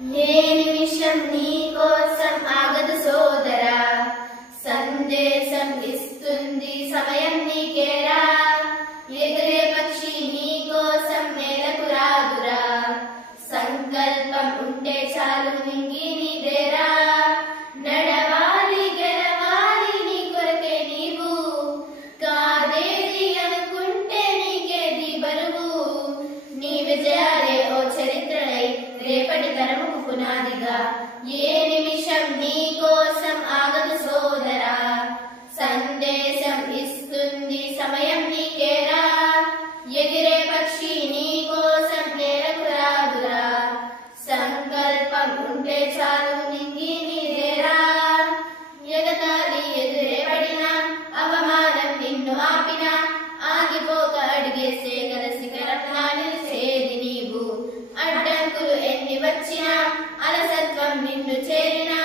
ఏ నిమిషం నీ కోసం ఆగదు సోదరా, సందేశం ఇస్తుంది సమయం నీకేరా. ఎగిరే పక్షి నీ కోసం నేలకు రాదురా, సంకల్పం ఉంటే చాలు నింగి నీదేరా. నడవాలి గెలవాలి నీ కొరకే నీవు, కాదేది అనుకుంటే నీకేది బరువు. నీ విజయాలే ఓ చరిత్రలై రేపటి తరముకు పునాదిగా. ఏ నిమిషం నీ కోసం ఆగదు సోదరా, సందేశం ఇస్తుంది సమయం నీకేరా. ఎగిరే పక్షి నీ కోసం నేలకు రాదురా, సంకల్పం ఉంటే చాలు నింగి నీదేరా. ఎగతాళి ఎదురే పడినా, అవమానం నిన్ను ఆపినా, ఆగిపోక అడిగేసే గల శిఖరంలా నిలిచేది నీవు. అడ్డంకులు ఎన్ని వచ్చినా, అలసత్వం నిన్ను చేరినా,